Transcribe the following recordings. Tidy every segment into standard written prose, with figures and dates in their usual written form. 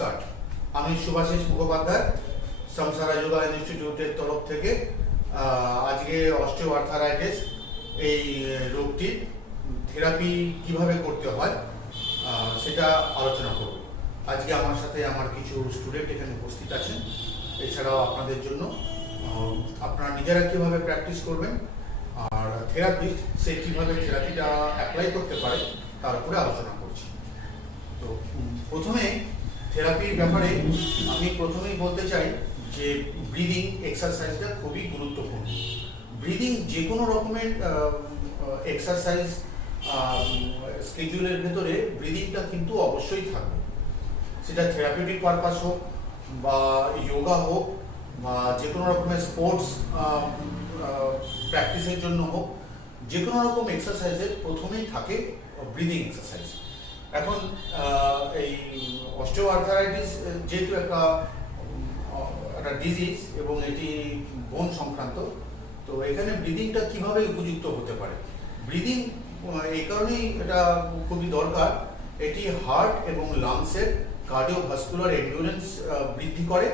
নমস্কার, আমি শুভাশিস মুখোপাধ্যায় সমসারা যোগা ইনস্টিটিউটের তরফ থেকে আজকে অস্টিও আর্থারাইটিস এই রোগটির থেরাপি কিভাবে করতে হয় সেটা আলোচনা করব। আজকে আমার সাথে আমার কিছু স্টুডেন্ট এখানে উপস্থিত আছেন। এছাড়াও আপনাদের জন্য আপনারা নিজেরা কীভাবে প্র্যাকটিস করবেন আর থেরাপিস্ট সে কীভাবে থেরাপিটা অ্যাপ্লাই করতে পারে তার উপরে আলোচনা করছি। তো প্রথমে থেরাপির ব্যাপারে আমি প্রথমেই বলতে চাই যে ব্রিদিং এক্সারসাইজটা খুবই গুরুত্বপূর্ণ। ব্রিদিং যে কোনো রকমের এক্সারসাইজ স্কেডিউলের ভেতরে ব্রিদিংটা কিন্তু অবশ্যই থাকবে, সেটা থেরাপিউটিক পারপাস হোক বা যোগা হোক বা যে কোনো রকমের স্পোর্টস প্র্যাকটিসের জন্য হোক, যে কোনো রকম এক্সারসাইজের প্রথমেই থাকে ব্রিদিং এক্সারসাইজ। এখন এই অস্টিও আর্থারাইটিস যেহেতু একটা ডিজিজ এবং এটি বোন সংক্রান্ত, তো এখানে ব্রিদিংটা কিভাবে উপযুক্ত হতে পারে। ব্রিদিং এই কারণেই এটা খুবই দরকার, এটি হার্ট এবং লাংসের কার্ডিওভাস্কুলার এন্ডুরেন্স বৃদ্ধি করে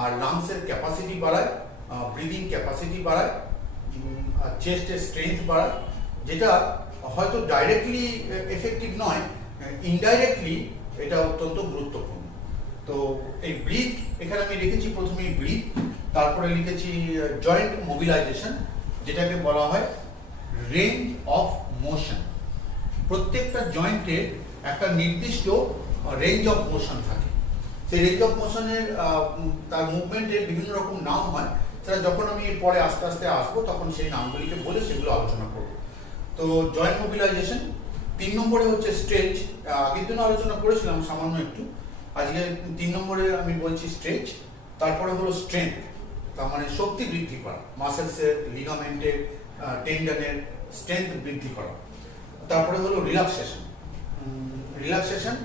আর লাংসের ক্যাপাসিটি বাড়ায়, ব্রিদিং ক্যাপাসিটি বাড়ায়, চেস্টের স্ট্রেংথ বাড়ায়, যেটা হয়তো ডাইরেক্টলি এফেক্টিভ নয়, ইনডাইরেক্টলি এটা অত্যন্ত গুরুত্বপূর্ণ। তো এই ব্রিথ এখানে আমি লিখেছি প্রথমেই ব্রিথ, তারপরে লিখেছি জয়েন্ট মোবিলাইজেশন, যেটাকে বলা হয় রেঞ্জ অফ মোশন। প্রত্যেকটা জয়েন্টের একটা নির্দিষ্ট রেঞ্জ অফ মোশন থাকে। সেই রেঞ্জ অফ মোশনের তার মুভমেন্টের বিভিন্ন রকম নাম হয়, সেটা যখন আমি পরে আস্তে আস্তে আসবো তখন সেই নামগুলিকে বলে সেগুলো আলোচনা করব। তো জয়েন্ট মোবিলাইজেশন। 3 নম্বরে হচ্ছে স্ট্রেচ। আগের দিন আলোচনা করেছিলাম সামান্য একটু, আজকে 3 নম্বরে আমি বলছি স্ট্রেচ। তারপরে হলো স্ট্রেংথ, তার মানে শক্তি বৃদ্ধি করা, মাসেলসের, লিগামেন্টের, টেন্ডনের স্ট্রেংথ বৃদ্ধি করা। তারপরে হলো রিল্যাক্সেশন। রিল্যাক্সেশন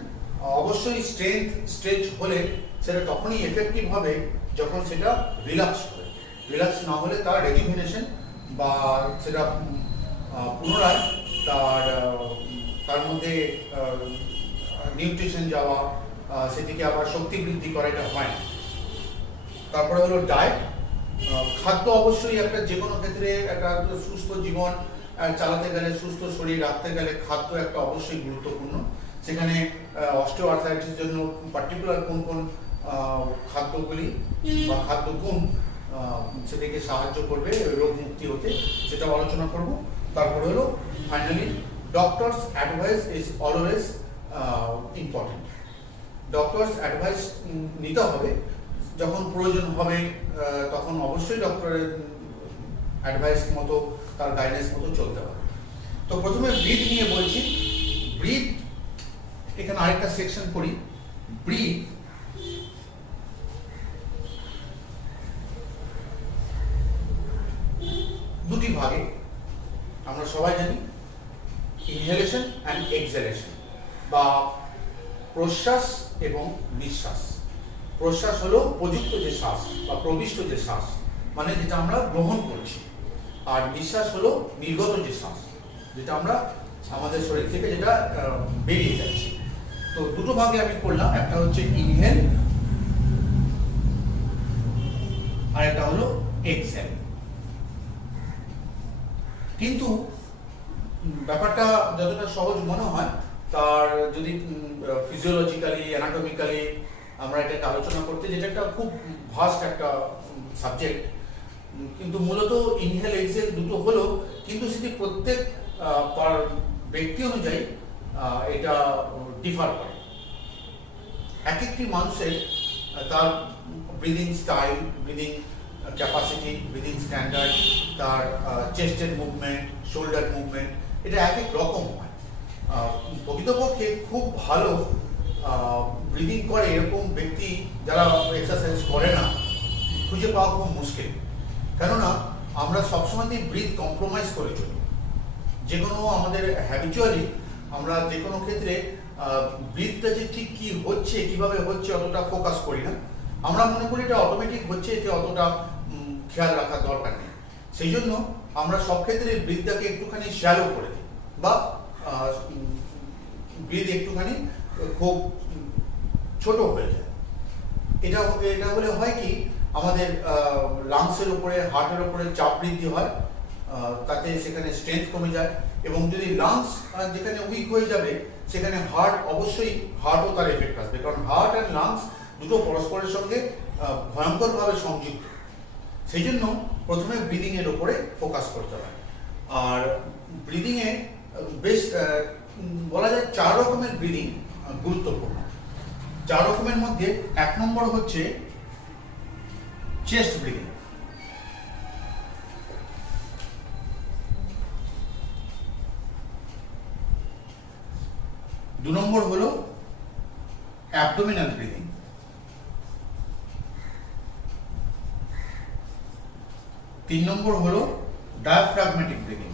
অবশ্যই স্ট্রেচ হলে সেটা তখনই এফেক্টিভ হবে যখন সেটা রিল্যাক্স হবে। রিল্যাক্স না হলে তার রেজুভিনেশন বা সেটা পুনরায় তার মধ্যে নিউট্রিশন যাওয়া, সেটিকে আবার শক্তি বৃদ্ধি করা, এটা হয় না। তারপরে হলো ডায়েট। খাদ্য অবশ্যই একটা যে কোনো ক্ষেত্রে একটা সুস্থ জীবন চালাতে গেলে, সুস্থ শরীর রাখতে গেলে খাদ্য একটা অবশ্যই গুরুত্বপূর্ণ। সেখানে অস্টিও আর্থারাইটিসের জন্য পার্টিকুলার কোন কোন খাদ্যগুলি বা খাদ্যগুণ সেটাকে সাহায্য করবে রোগ মুক্তি হতে, সেটাও আলোচনা করব। তারপরে হলো finally doctors advice is always important. Doctors advice নিতে হবে, যখন প্রয়োজন হবে তখন অবশ্যই ডক্টরের অ্যাডভাইস মতো, তার গাইডেন্স মতো চলতে হবে। তো প্রথমে ব্রিথ নিয়ে বলছি। ব্রিথ এখানে আরেকটা সেকশন করি। ব্রিথ দুটি ভাগে আমরা সবাই জানি, ইনহেলেশন অ্যান্ড এক্সহেলেশন, বা প্রশ্বাস এবং নিঃশ্বাস। প্রশ্বাস হলো প্রযুক্ত যে শ্বাস বা প্রবিষ্ট যে শ্বাস, মানে যেটা আমরা গ্রহণ করছি, আর নিঃশ্বাস হলো নির্গত যে শ্বাস, যেটা আমরা আমাদের শরীর থেকে যেটা বেরিয়ে যাচ্ছে। তো দুটো ভাগে আমি করলাম, একটা হচ্ছে ইনহেল আর একটা হলো এক্সহেল। কিন্তু ব্যাপারটা যতটা সহজ মনে হয়, তার যদি ফিজিওলজিক্যালি, অ্যানাটমিক্যালি আমরা এটাকে আলোচনা করতে, যেটা একটা খুব ভাস্ট একটা সাবজেক্ট, কিন্তু মূলত ইনহেল এক্সহেল দুটো হলো, কিন্তু সেটি প্রত্যেক ব্যক্তি অনুযায়ী এটা ডিফার করে। এক একটি মানুষের তার breathing style, breathing capacity, breathing standard, তার চেস্টের মুভমেন্ট, শোল্ডার মুভমেন্ট, এটা এক এক রকম হয়। প্রকৃতপক্ষে খুব ভালো ব্রিদিং করে এরকম ব্যক্তি যারা এক্সারসাইজ করে না, খুঁজে পাওয়া খুব মুশকিল। কেননা আমরা সবসময়তেই ব্রিথ কম্প্রোমাইজ করে চলি। যে কোনো আমাদের হ্যাবিচুয়ালি আমরা যে কোনো ক্ষেত্রে ব্রিথটা যে ঠিক কী হচ্ছে, কীভাবে হচ্ছে, অতটা ফোকাস করি না। আমরা মনে করি এটা অটোমেটিক হচ্ছে, এতে অতটা খেয়াল রাখার দরকার নেই। সেই জন্য আমরা সব ক্ষেত্রে ব্রিথটাকে একটুখানি শ্যালো করে দিই, বা ব্রিথ একটুখানি খুব ছোট হয়ে যায়। এটা এটা হলে হয় কি, আমাদের লাংসের উপরে, হার্টের উপরে চাপ বৃদ্ধি হয়, তাতে সেখানে স্ট্রেংথ কমে যায়, এবং যদি লাংস যেখানে উইক হয়ে যাবে সেখানে হার্টও তার এফেক্ট আসবে, কারণ হার্ট অ্যান্ড লাংস দুটো পরস্পরের সঙ্গে ভয়ঙ্করভাবে সংযুক্ত। সেই জন্য প্রথমে ব্রিদিংয়ের উপরে ফোকাস করতে হয়। আর ব্রিদিংয়ে বেশ বলা যায় 4 রকমের ব্রিদিং গুরুত্বপূর্ণ। 4 রকমের মধ্যে 1 নম্বর হচ্ছে চেস্ট ব্রিদিং। 2 নম্বর হলো অ্যাবডোমিনাল ব্রিদিং। 3 নম্বর হলো ডায়াফ্রাগমেটিক ব্রিদিং।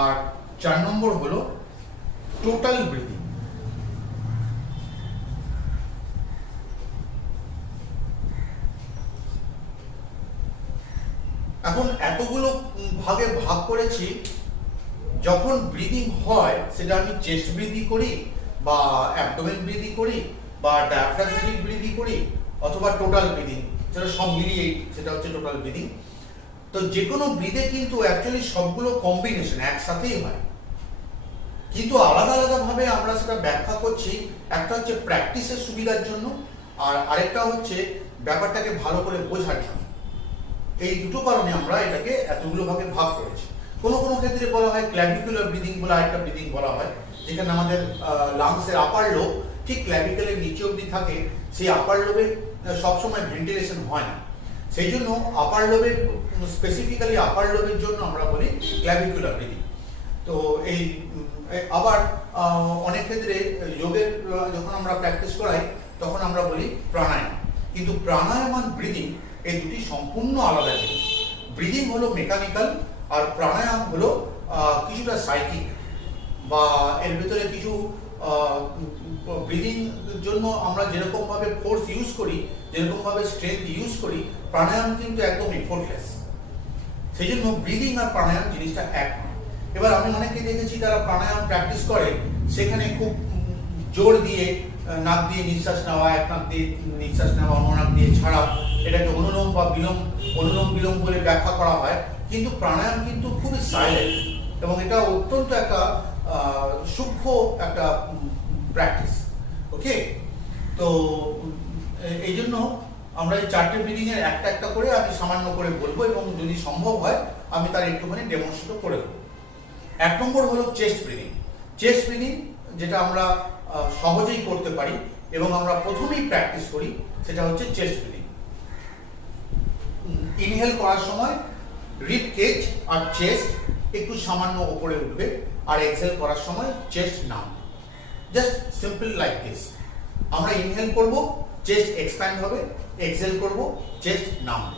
আর 4 নম্বর হলো টোটাল ব্রিদিং। এখন এতগুলো ভাগে ভাগ করেছি, যখন ব্রিদিং হয় সেটা আমি চেস্ট ব্রিদিং করি, বা অ্যাবডোমেন ব্রিদিং করি, বা ডায়াফ্রাগমেটিক ব্রিদিং করি, অথবা টোটাল ব্রিদিং, যেটা সব মিলিয়ে সেটা হচ্ছে টোটাল ব্রিদিং। তো যে কোনো ব্রিদে কিন্তু অ্যাকচুয়ালি সবগুলো কম্বিনেশন একসাথেই হয়, কিন্তু আলাদা আলাদাভাবে আমরা সেটা ব্যাখ্যা করছি। একটা হচ্ছে প্র্যাকটিসের সুবিধার জন্য, আর আরেকটা হচ্ছে ব্যাপারটাকে ভালো করে বোঝার জন্য। এই দুটো কারণে আমরা এটাকে এতগুলো ভাগে ভাগ করেছি। কোনো কোনো ক্ষেত্রে বলা হয় ক্ল্যাভিকুলার ব্রিদিং বলে আরেকটা ব্রিদিং বলা হয়, যেখানে আমাদের লাংসের আপার লোব ঠিক ক্ল্যাভিকুলের নিচে অবধি থাকে। সেই আপার লোবে সবসময় ভেন্টিলেশন হয় না, সেই জন্য আপার লোবের, স্পেসিফিক্যালি আপার লোবের জন্য আমরা বলি ক্ল্যাভিকুলার ব্রিদিং। তো এই আবার অনেক ক্ষেত্রে যোগের যখন আমরা প্র্যাকটিস করাই তখন আমরা বলি প্রাণায়াম, কিন্তু প্রাণায়াম আর ব্রিদিং এই দুটি সম্পূর্ণ আলাদা জিনিস। ব্রিদিং হলো মেকানিক্যাল, আর প্রাণায়াম হলো কিছুটা সাইকিক, বা এর ভিতরে কিছু ব্রিদিং জন্য আমরা যেরকমভাবে ফোর্স ইউজ করি, যেরকমভাবে স্ট্রেংথ ইউজ করি, প্রাণায়াম কিন্তু একদম এফোর্টলেস। সেই জন্য ব্রিদিং আর প্রাণায়াম জিনিসটা এক নয়। এবার আমি অনেকে দেখেছি তারা প্রাণায়াম প্র্যাকটিস করে, সেখানে খুব জোর দিয়ে নাক দিয়ে নিঃশ্বাস নেওয়া, এক নাক দিয়ে নিঃশ্বাস নেওয়া, অন্য নাক দিয়ে ছাড়া, এটাকে অনুলোম বা অনুলোম বিলোম বলে ব্যাখ্যা করা হয়। কিন্তু প্রাণায়াম কিন্তু খুবই সাইলেন্ট, এবং এটা অত্যন্ত একটা সূক্ষ্ম একটা প্র্যাকটিস। ওকে, তো এই জন্য আমরা এই 4টে ব্রিদিংয়ের একটা একটা করে আমি সামান্য করে বলবো, এবং যদি সম্ভব হয় আমি তার একটুখানি ডেমনস্ট্রেট করে দেবো। 1 নম্বর হলো চেস্ট ব্রিদিং। চেস্ট ব্রিদিং যেটা আমরা সহজেই করতে পারি এবং আমরা প্রথমেই প্র্যাকটিস করি, সেটা হচ্ছে চেস্ট ব্রিদিং। ইনহেল করার সময় রিব কেজ আর চেস্ট একটু সামান্য উপরে উঠবে, আর এক্সহেল করার সময় চেস্ট নামবে। Just simple like this. আমরা ইনহেল করব, চেস্ট এক্সপ্যান্ড হবে, এক্সহেল করব, চেস্ট নামবে।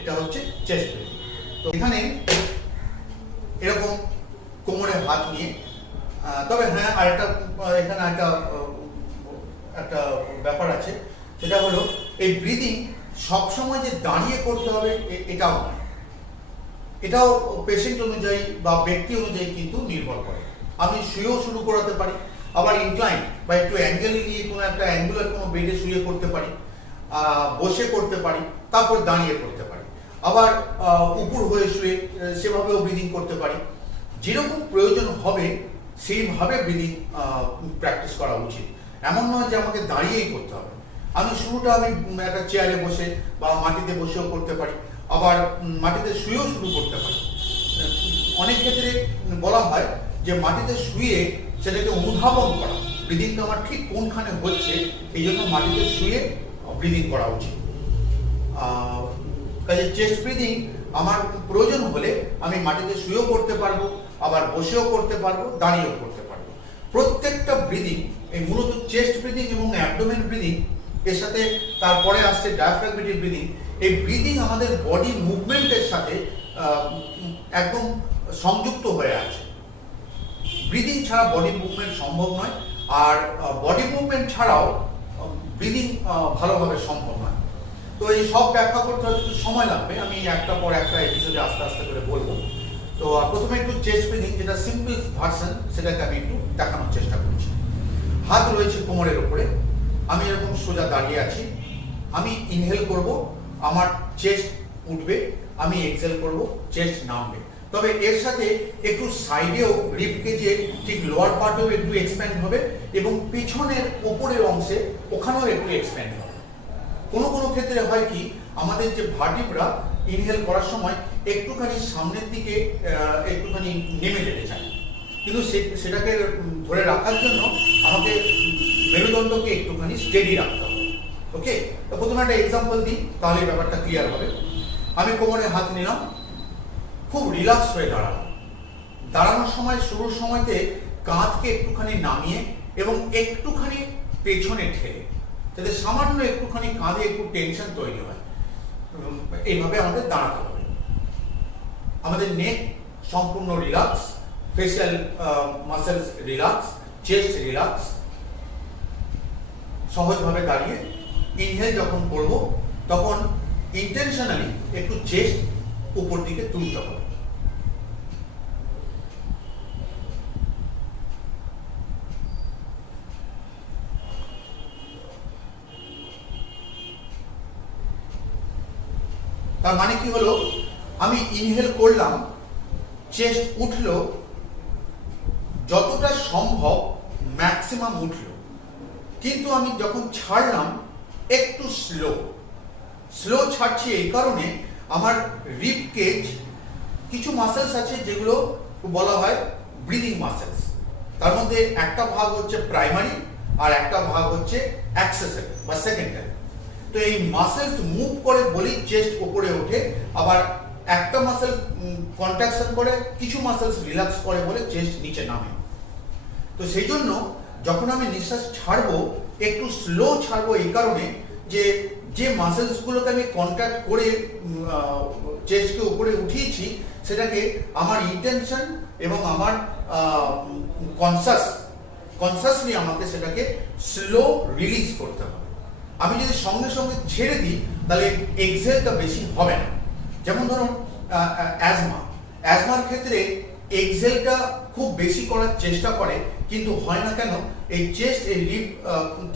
এটা হচ্ছে চেস্ট ব্রিদিং। তো এখানে এরকম কোমরে হাত নিয়ে, তবে হ্যাঁ আরেকটা এখানে একটা ব্যাপার আছে, সেটা হলো এই ব্রিদিং সবসময় যে দাঁড়িয়ে করতে হবে এটাও নয়। এটাও পেশেন্ট অনুযায়ী বা ব্যক্তি অনুযায়ী কিন্তু নির্ভর করে। আমি শুয়েও শুরু করাতে পারি, আবার ইনক্লাইন বা একটু অ্যাঙ্গেল নিয়ে কোনো একটা অ্যাঙ্গুলার কোনো বেডে শুয়ে করতে পারি, বসে করতে পারি, তারপর দাঁড়িয়ে করতে পারি, আবার উপর হয়ে শুয়ে সেভাবেও ব্রিদিং করতে পারি। যেরকম প্রয়োজন হবে সেইভাবে ব্রিদিং প্র্যাকটিস করা উচিত। এমন নয় যে আমাকে দাঁড়িয়েই করতে হবে। আমি শুরুটা আমি একটা চেয়ারে বসে বা মাটিতে বসেও করতে পারি, আবার মাটিতে শুয়েও শুরু করতে পারি। অনেক ক্ষেত্রে বলা হয় যে মাটিতে শুয়ে সেটাকে অনুধাবন করা, ব্রিদিংটা আমার ঠিক কোনখানে হচ্ছে, এই জন্য মাটিতে শুয়ে ব্রিদিং করা উচিত। কাজে চেস্ট ব্রিদিং আমার প্রয়োজন হলে আমি মাটিতে শুয়েও করতে পারবো, আবার বসেও করতে পারবো, দাঁড়িয়েও করতে পারবো। প্রত্যেকটা ব্রিদিং, এই মূলত চেস্ট ব্রিদিং এবং অ্যাবডোমেন ব্রিদিং, এর সাথে তারপরে আসছে ডায়াফ্রাগমেটিক ব্রিদিং। এই ব্রিদিং আমাদের বডি মুভমেন্টের সাথে একদম সংযুক্ত হয়ে আছে। ব্রিদিং ছাড়া বডি মুভমেন্ট সম্ভব নয়, আর বডি মুভমেন্ট ছাড়াও ব্রিদিং ভালোভাবে সম্ভব নয়। তো এই সব ব্যাখ্যা করতে হয়তো একটু সময় লাগবে, আমি একটা পর একটা এপিসোডে আস্তে আস্তে করে বলবো। তো তো প্রথমে একটু চেস্ট ব্রিদিং, যেটা সিম্পল ভার্সন, সেটাকে আমি একটু দেখানোর চেষ্টা করছি। হাত রয়েছে কোমরের উপরে, আমি এরকম সোজা দাঁড়িয়ে আছি। আমি ইনহেল করব, আমার চেস্ট উঠবে, আমি এক্সেল করব, চেস্ট নামবে। তবে এর সাথে একটু সাইডেও রিব কেজের ঠিক লোয়ার পার্টেও একটু এক্সপ্যান্ড হবে এবং পেছনের উপরের অংশে ওখানেও একটু এক্সপ্যান্ড হবে। কোনো কোনো ক্ষেত্রে হয় কি, আমাদের যে ভার্টিব্রা ইনহেল করার সময় একটুখানি সামনের দিকে একটুখানি নেমে যেতে চায়, কিন্তু সেটাকে ধরে রাখার জন্য আমাকে মেরুদণ্ডকে একটুখানি স্টেডি রাখতে হবে। ওকে, তো প্রথমে একটা এক্সাম্পল দিই, তাহলে ব্যাপারটা ক্লিয়ার হবে। আমি কোমরে হাত নিলাম, খুব রিল্যাক্স হয়ে দাঁড়ালাম। দাঁড়ানোর সময় শুরুর সময়তে কাঁধকে একটুখানি নামিয়ে এবং একটুখানি পেছনে ঠেলে, যাতে সামান্য একটুখানি কাঁধে একটু টেনশন তৈরি হয়, এইভাবে আমাদের দাঁড়াতে হবে। আমাদের নেক সম্পূর্ণ relax, facial muscles relax, chest relax. সহজভাবে দাঁড়িয়ে ইনহেল যখন করব তখন ইন্টেনশনালি একটু চেস্ট উপর দিকে তুলতে হবে। তার মানে কি হলো, আমি ইনহেল করলাম, চেস্ট উঠলো, যতটা সম্ভব ম্যাক্সিমাম উঠলো, কিন্তু আমি যখন ছাড়লাম একটু স্লো ছাড়ছি এই কারণে আমার রিব কেজ কিছু মাসেলস আছে যেগুলো বলা হয় ব্রিদিং মাসেলস। তার মধ্যে একটা ভাগ হচ্ছে প্রাইমারি আর একটা ভাগ হচ্ছে অ্যাক্সেসরি বা সেকেন্ডারি। তো এই মাসেলস মুভ করে বলেই চেস্ট উপরে ওঠে, আবার একটা মাসেল কন্ট্রাকশন করে, কিছু মাসেলস রিল্যাক্স করে বলে চেস্ট নিচে নামে। তো সেই জন্য যখন আমি নিঃশ্বাস ছাড়বো একটু স্লো ছাড়বো এই কারণে যে মাসেলসগুলোকে আমি কন্ট্রাক্ট করে চেস্টকে উপরে উঠিয়েছি, সেটাকে আমার ইন্টেনশন এবং আমার কনসাসলি আমাকে সেটাকে স্লো রিলিজ করতে হবে। আমি যদি সঙ্গে সঙ্গে ছেড়ে দিই তাহলে এক্সেলটা বেশি হবে না। যেমন ধরুন অ্যাজমার ক্ষেত্রে এক্সেলটা খুব বেশি করার চেষ্টা করে, কিন্তু হয় না কেন, এই চেস্ট এই রিব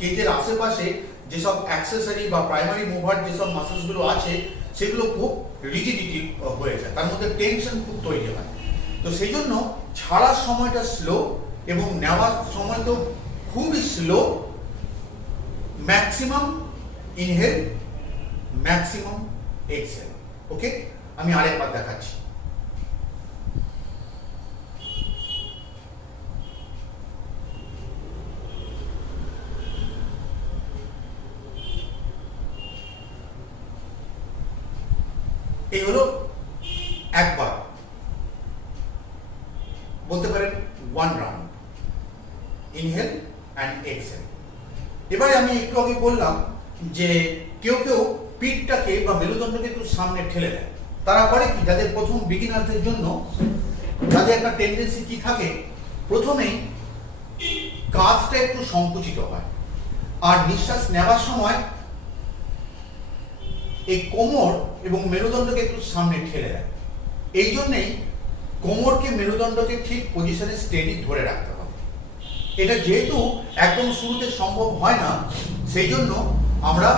কেজের আশেপাশে যেসব অ্যাক্সেসরি বা প্রাইমারি মুভার যেসব মাসেলসগুলো আছে সেগুলো খুব রিজিডিটি হয়ে যায়, তার মধ্যে টেনশন খুব তৈরি হয়। তো সেই জন্য ছাড়ার সময়টা স্লো এবং নেওয়ার সময় তো খুবই slow. Maximum inhale, maximum exhale. Okay, আমি আরেকবার দেখাচ্ছি। এই হলো একবার, বলতে পারেন 1 রাউন্ড ইনহেল অ্যান্ড এক্সহেল। এবারে আমি একটু আগে বললাম যে কেউ কেউ পিঠটাকে বা মেরুদণ্ডকে একটু সামনে ঠেলে দেয়। তারা করে কি, যাদের প্রথম বিগিনারদের জন্য যাদের একটা টেন্ডেন্সি কি থাকে, প্রথমেই কাঁধটা একটু সংকুচিত হয় আর নিঃশ্বাস নেওয়ার সময় এই কোমর এবং মেরুদণ্ডকে একটু সামনে ঠেলে দেয়। এই জন্যেই কোমরকে মেরুদণ্ডকে ঠিক পজিশনে স্টেডি ধরে রাখতে হবে। এটা যেহেতু একদম শুরুতে সম্ভব হয় না, সেই জন্য আমরা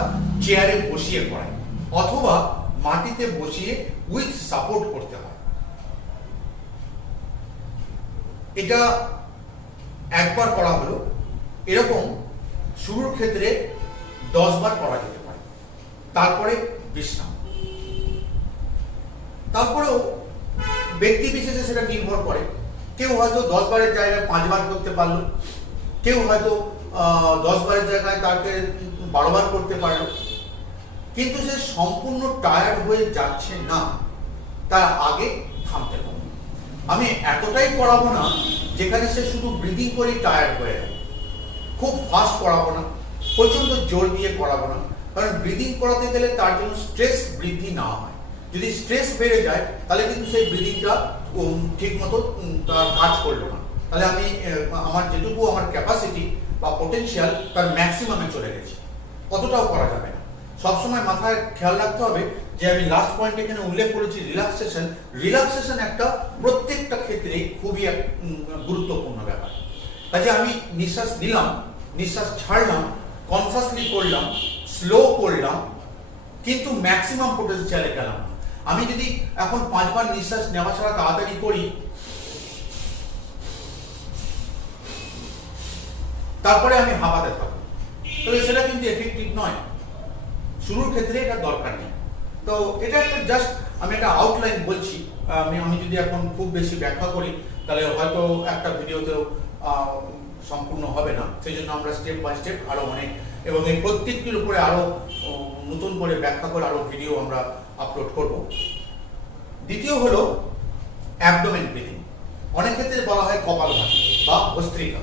চেয়ারে বসিয়ে করাই অথবা মাটিতে বসিয়ে উইথ সাপোর্ট করতে হয়। এটা একবার করা হলো, এরকম শুরুর ক্ষেত্রে 10 বার করা যেতে পারে, তারপরে বিশ্রাম। তারপরেও ব্যক্তি বিশেষে সেটা নির্ভর করে। কেউ হয়তো 10 বারের জায়গায় 5 বার করতে পারলো, কেউ হয়তো 10 বারের জায়গায় তাকে 12 বার করতে পারলো, কিন্তু সে সম্পূর্ণ টায়ার্ড হয়ে যাচ্ছে না, তার আগে থামতে হবে। আমি এতটাই করাবো না যেখানে সে শুধু ব্রিদিং করেই টায়ার্ড হয়ে যাবে। খুব ফাস্ট করাবো না, প্রচন্ড জোর দিয়ে করাবো না, কারণ ব্রিদিং করাতে গেলে তার জন্য স্ট্রেস বৃদ্ধি না হয়। যদি স্ট্রেস বেড়ে যায় তাহলে কিন্তু সেই ব্রিদিংটা ঠিক মতো তার কাজ করলো না, তাহলে আমি আমার যেটুকু আমার ক্যাপাসিটি বা পোটেনশিয়াল তার ম্যাক্সিমামে চলে গেছে, অতটাও করা যাবে না। সবসময় মাথায় খেয়াল রাখতে হবে যে আমি লাস্ট পয়েন্ট এখানে উল্লেখ করেছি রিল্যাক্সেশন একটা প্রত্যেকটা ক্ষেত্রে খুবই গুরুত্বপূর্ণ ব্যাপার। কাজে আমি নিঃশ্বাস নিলাম, নিঃশ্বাস ছাড়লাম, কনসাসলি করলাম, স্লো করলাম, কিন্তু ম্যাক্সিমাম পোটেনশিয়ালে গেলাম। আমি যদি এখন 5 বার নিঃশ্বাস নেওয়া ছাড়া তাড়াতাড়ি করি, তারপরে আমি হাঁপাতে থাকবো, তবে সেটা কিন্তু এফেক্টিভ নয়। শুরুর ক্ষেত্রে এটা দরকার নেই। তো এটা একটা জাস্ট আমি একটা আউটলাইন বলছি। আমি যদি এখন খুব বেশি ব্যাখ্যা করি তাহলে হয়তো একটা ভিডিওতেও সম্পূর্ণ হবে না। সেই জন্য আমরা স্টেপ বাই স্টেপ আরো অনেক, এবং এই প্রত্যেকটির উপরে আরো নতুন করে ব্যাখ্যা করে আরো ভিডিও আমরা আপলোড করব। দ্বিতীয় হলো অ্যাবডোমেন ব্রিদিং। অনেক ক্ষেত্রে বলা হয় কপালভাতি বা ভস্ত্রিকা।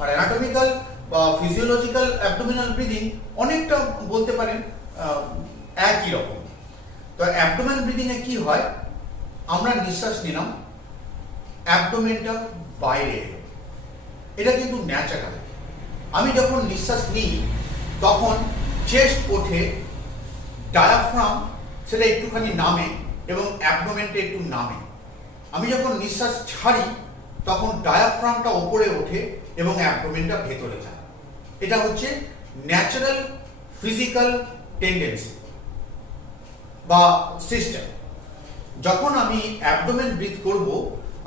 আর অ্যানাটমিক্যাল বা ফিজিওলজিক্যাল অ্যাবডোমিনাল ব্রিদিং অনেকটা বলতে পারেন একই রকম। তো অ্যাবডোমেন ব্রিদিং এ কি হয়, আমরা নিঃশ্বাস নিলাম, অ্যাবডোমেনটা বাইরে এলো, এটা কিন্তু ন্যাচারাল। আমি যখন নিঃশ্বাস নিই তখন চেস্ট ওঠে, ডায়াফ্রাম সেটা একটুখানি নামে এবং অ্যাবডোমেনটা একটু নামে। আমি যখন নিঃশ্বাস ছাড়ি তখন ডায়াফ্রামটা ওপরে ওঠে এবং অ্যাবডোমেনটা ভেতরে যায়। এটা হচ্ছে ন্যাচারাল ফিজিক্যাল টেন্ডেন্সি বা সিস্টেম। যখন আমি অ্যাবডোমেন ব্রিথ করব,